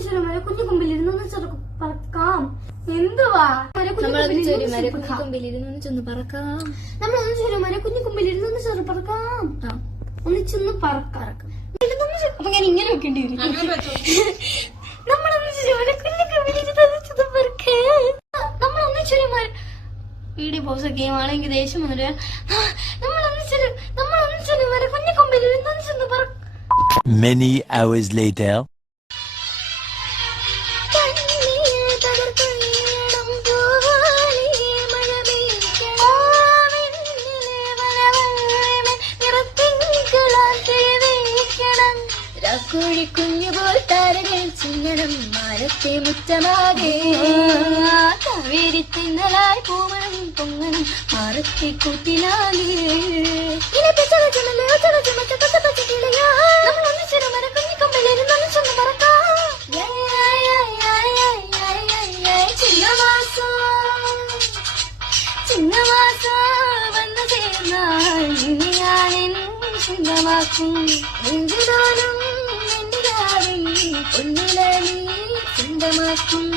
കുഞ്ഞു കൊമ്പിലിരുന്ന് ചെറുക്ക് പറക്കാം. എന്തുവാ? നമ്മളൊന്നിച്ച് ഒരു മര പറക്കാം. കുഞ്ഞിക്കൊമ്പിലിരുന്ന് ചെന്ന് പറക്കാം. ഒരു മര കുഞ്ഞു കൊമ്പിലിരുന്ന് ചെറു പറക്കാം. ഒന്ന് ചെന്ന് പറക്കാം. അപ്പൊ ഞാൻ ഇങ്ങനെ വെക്കേണ്ടി വരും. നമ്മളൊന്ന് ഒന്നിച്ചൊരു വരെ കുഞ്ഞു കൊമ്പിലിരുന്ന് ഒന്നിച്ചൊന്ന് പറക്കാം. നമ്മൾ ഒന്നിച്ചൊരു വരെ വീഡിയോ പോസ് ഗെയിം ആണെങ്കിൽ ദേഷ്യം വന്നിട്ട് നമ്മൾ ഒന്നിച്ചൊരു നമ്മൾ ഒന്നിച്ചൊരു വരെ കുഞ്ഞു കുമ്പിൽ ഇരുന്നൊന്ന് ചെന്ന് പറക്കാം Many hours later. രാക്കോഴി കുഞ്ഞുപോൽ താരകൾ ചിങ്ങണം മരത്തെ മുറ്റമാകെ. കാവേരി തിന്നലായി പൂമണം പൊങ്ങണം മാറത്തെ കൂട്ടിലാകെ. ചിന്നമാസ വന്നു உன்னில நீ சொந்தமாக்கும்